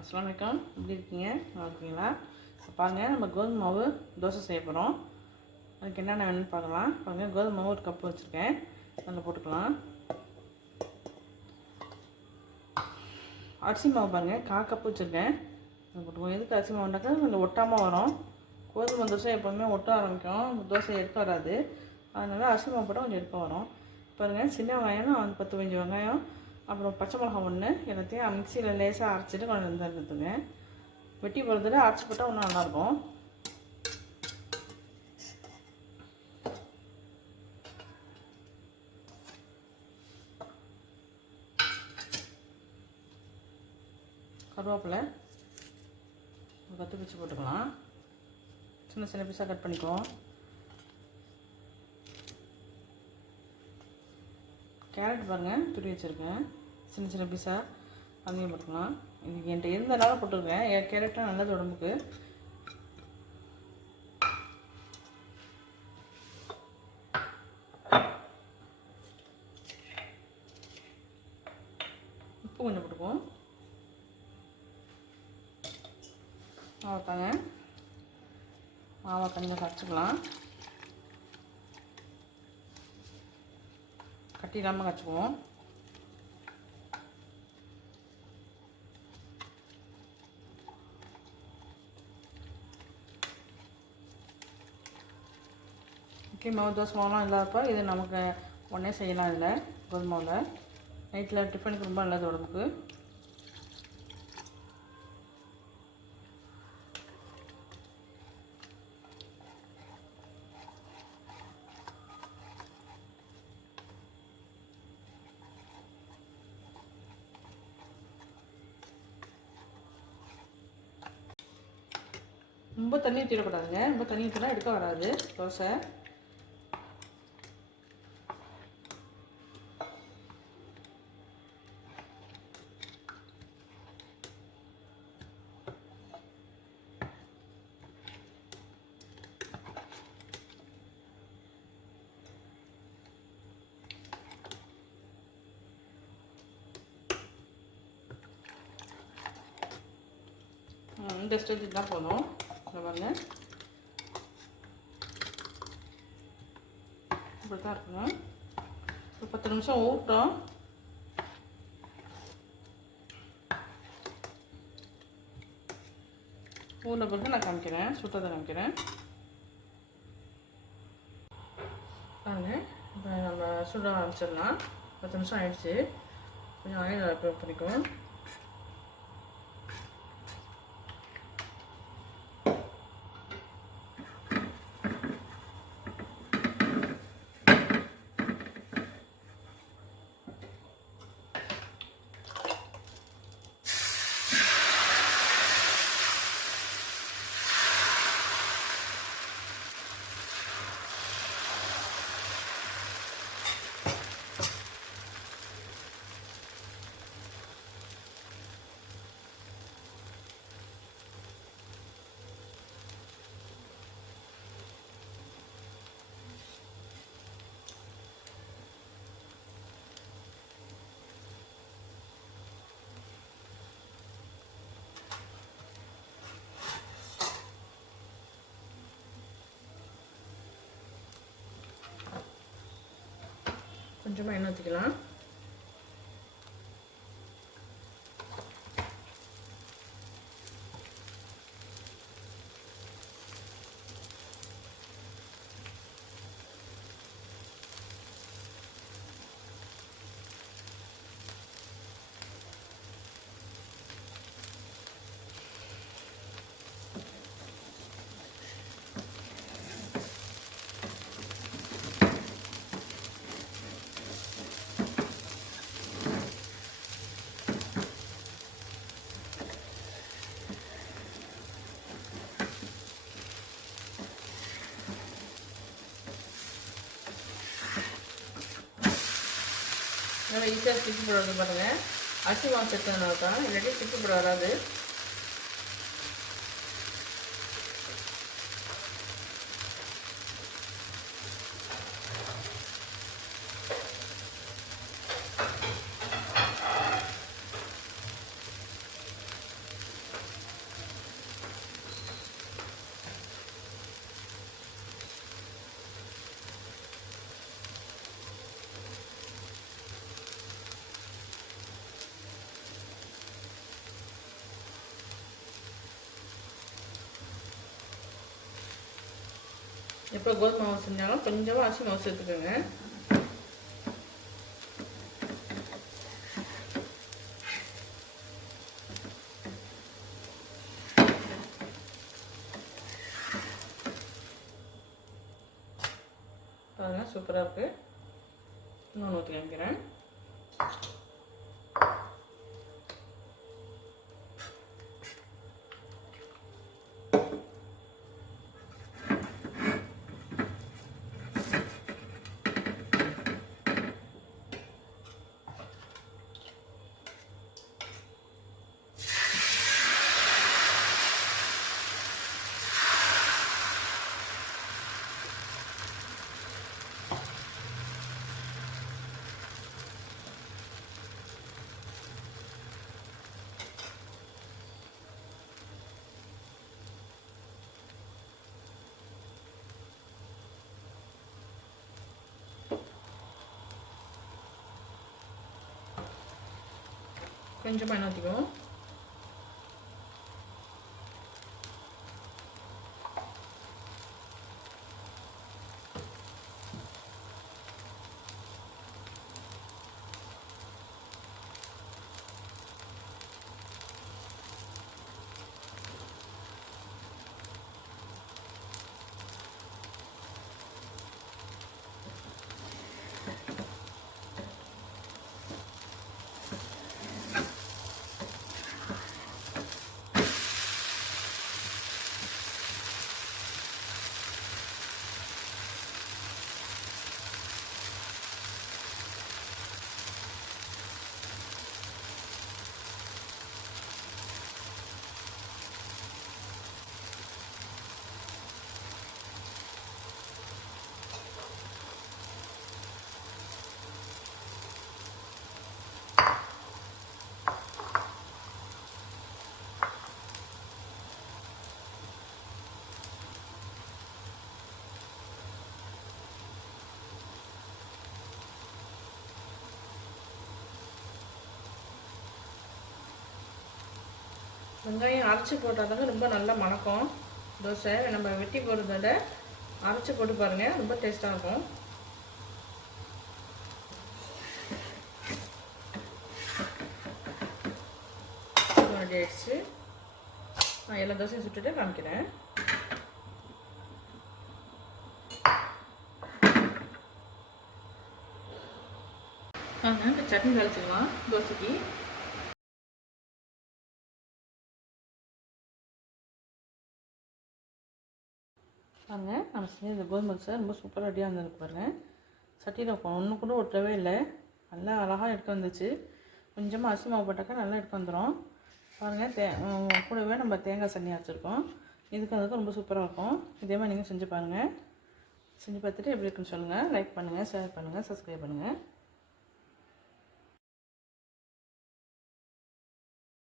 அஸ்ஸலாமு அலைக்கும். எப்படி இருக்கீங்க? நல்லா இருக்கீங்களா? பாருங்கள், நம்ம கோதுமை மாவு தோசை செய்ய போகிறோம். அதுக்கு என்னென்ன வேணும்னு பார்க்கலாம். பாருங்கள், கோதுமை மாவு ஒரு கப்பு வச்சுருக்கேன், அதில் போட்டுக்கலாம். அரிசி மாவு பாருங்கள், 1/4 கப்பு வச்சுருக்கேன், அதை போட்டுக்குவோம். எதுக்கு அரிசி மாவுண்டாக்கா கொஞ்சம் ஒட்டாமல் வரும். கோதுமை தோசை எப்போவுமே ஒட்ட ஆரம்பிக்கும், தோசை எடுக்க வராது. அதனால் அரிசி மாவு போட்டால் கொஞ்சம் எடுக்க வரும். பாருங்கள், சின்ன வெங்காயம் 10-15 வெங்காயம், அப்புறம் பச்சை மிளகா 1, எல்லாத்தையும் மிக்சியில் லேசாக அரைச்சிட்டு கொஞ்சம் எடுத்துங்க. வெட்டி போடுறதுல அரைச்சி போட்டால் இன்னும் நல்லாயிருக்கும். கருவேப்பிலை ஒரு 10 பிச்சு போட்டுக்கலாம். சின்ன சின்ன பீஸாக கட் பண்ணிக்குவோம். கேரட் பாருங்கள், துரி வச்சுருக்கேன், சின்ன சின்ன பீஸாக அதையும் போட்டுக்கலாம். இன்றைக்கி என்கிட்ட எந்த நாளும் போட்டுருக்கேன். என் கேரட்லாம் நல்லது உடம்புக்கு. உப்பு கொஞ்சம் போட்டுக்குவோம். அவ்வளோதாங்க, மாவை கொஞ்சம் கரைச்சிக்கலாம். கட்டி இல்லாமல் கரைச்சிக்குவோம். இட்லி மாவு தோசை மாவுலாம் இல்லாதப்போ இது நமக்கு உடனே செய்யலாம். இதில் கோதுமை மாவில் நைட்டில் டிஃபனுக்கு ரொம்ப நல்லது உடம்புக்கு. ரொம்ப தண்ணி ஊற்றிடக்கூடாதுங்க. ரொம்ப தண்ணி ஊற்றினா எடுக்க வராது தோசை. இந்த ஸ்டேஜுக்கு தான் போதும். பாருங்க, இப்படி தான் இருக்கணும். ஒரு 10 நிமிஷம் ஊட்டும். ஊறின பிறகு நான் காமிக்கிறேன், சுட்டதை காமிக்கிறேன். பாருங்க, இப்போ நம்ம சுட ஆரம்பிச்சிடலாம். 10 நிமிஷம் ஆயிடுச்சு. கொஞ்சம் ஆயில் அப்ளை பண்ணிக்குவோம். கொஞ்சமாக எண்ணெய் ஊற்றிக்கலாம். நல்லா ஈஸியாக ஸ்டிச் போடுறது பாருங்கள். அரிசி மாவு சேர்த்ததுனால தான், இல்லாட்டி ஸ்டிச் போட வராது. எப்போ கோதுமை மாவு செஞ்சாலும் கொஞ்சமாக அரிசி மாவு சேர்த்துக்கோங்க. அதெல்லாம் சூப்பராக இருக்குது. இன்னொன்று ஊற்றி காமிக்கிறேன். கொஞ்சமாக எண்ணெய் ஊற்றிக்குவோம். வெங்காயம் அரைச்சி போட்டால் தாங்க ரொம்ப நல்லா மணக்கும் தோசை. நம்ம வெட்டி போடுறத விட அரைச்சி போட்டு பாருங்கள், ரொம்ப டேஸ்ட்டாக இருக்கும். ரெடி ஆயிடுச்சு. நான் எல்லா தோசையும் சுட்டுட்டு காமிக்கிறேன். இப்போ சட்னி கழிச்சிக்கலாம் தோசைக்கு. பாருங்கள், நம்ம செஞ்ச இந்த கோதுமை தோசை ரொம்ப சூப்பராக ரெடியாக இருந்தது பாருங்கள். சட்டியில் ஒன்று கூட ஒட்டவே இல்லை, நல்லா அழகாக எடுக்க வந்துச்சு. கொஞ்சமாக அரிசி மாவு போட்டாக்கா நல்லா எடுக்க வந்துடும். பாருங்கள், கூடவே நம்ம தேங்காய் சட்னி அரைச்சிருக்கோம். இதுக்கு அதுக்கு ரொம்ப சூப்பராக இருக்கும். இதே மாதிரி நீங்கள் செஞ்சு பாருங்கள். செஞ்சு பார்த்துட்டு எப்படி இருக்குன்னு சொல்லுங்கள். லைக் பண்ணுங்கள், ஷேர் பண்ணுங்கள், சப்ஸ்கிரைப் பண்ணுங்கள்.